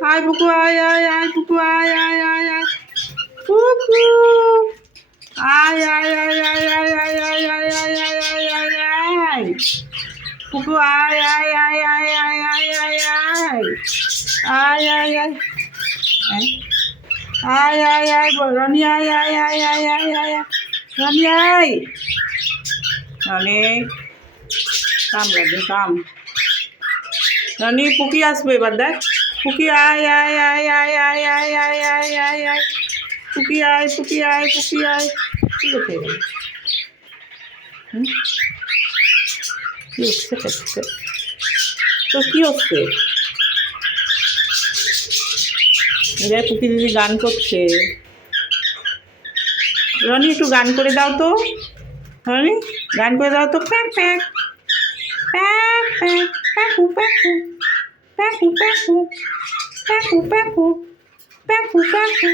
আয় পুকু আয় আয় আয় পুকু আয় আয় আয় আয় পুকু আয় আয় আয় আয় আয় আয় আয় আয় আয় আয় আয় আয় আয় পুকু আয় আয় আয় আয় আয় আয় আয় আয় আয় আয় আয় আয় আয় রনি আয় আয় আয় আয় আয় আয় রনি আয় রনি কাম রনি কাম রনি পুকি আসবে এবার দেখ পুকি আয় আয় আয় আয় আয় আয় আয় আয় আয় আয় পুকি আয় পুকি আয় পুকি আয় কি হচ্ছে কি হচ্ছে তো কি হচ্ছে দেখ পুকি দিদি গান করছে রনি একটু গান করে দাও তো রনি গান করে দাও তো প্যাক প্যাক প্যাক প্যাক প্যাকু প্যাকু প্যাকু প্যাকু প্যাকু প্যাকু প্যাকু প্যাকু